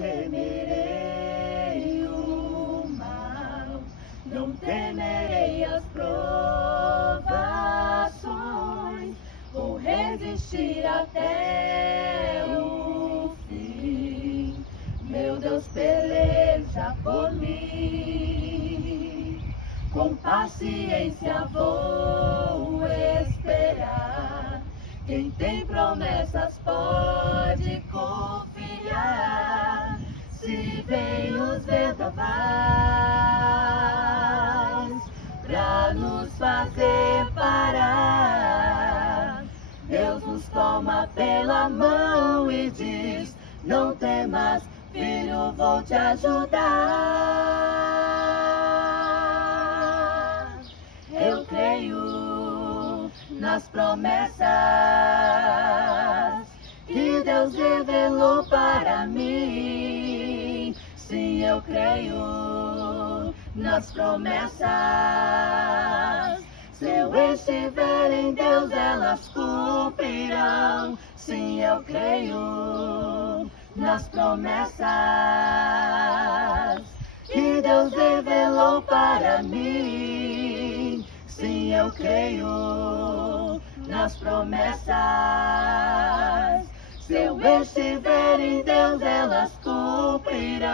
temerei o mal, não temerei as provações, vou resistir até o fim. Meu Deus peleja por mim, com paciência vou esperar. Quem tem promessas pode confiar. Se vem os vendavais pra nos fazer parar, Deus nos toma pela mão e diz: não temas, filho, vou te ajudar. Eu creio nas promessas que Deus revelou para mim. Sim, eu creio nas promessas. Se eu estiver em Deus, elas cumprirão. Sim, eu creio nas promessas que Deus revelou para mim. Sim, eu creio nas promessas. Se eu estiver em Deus, elas cumprirão.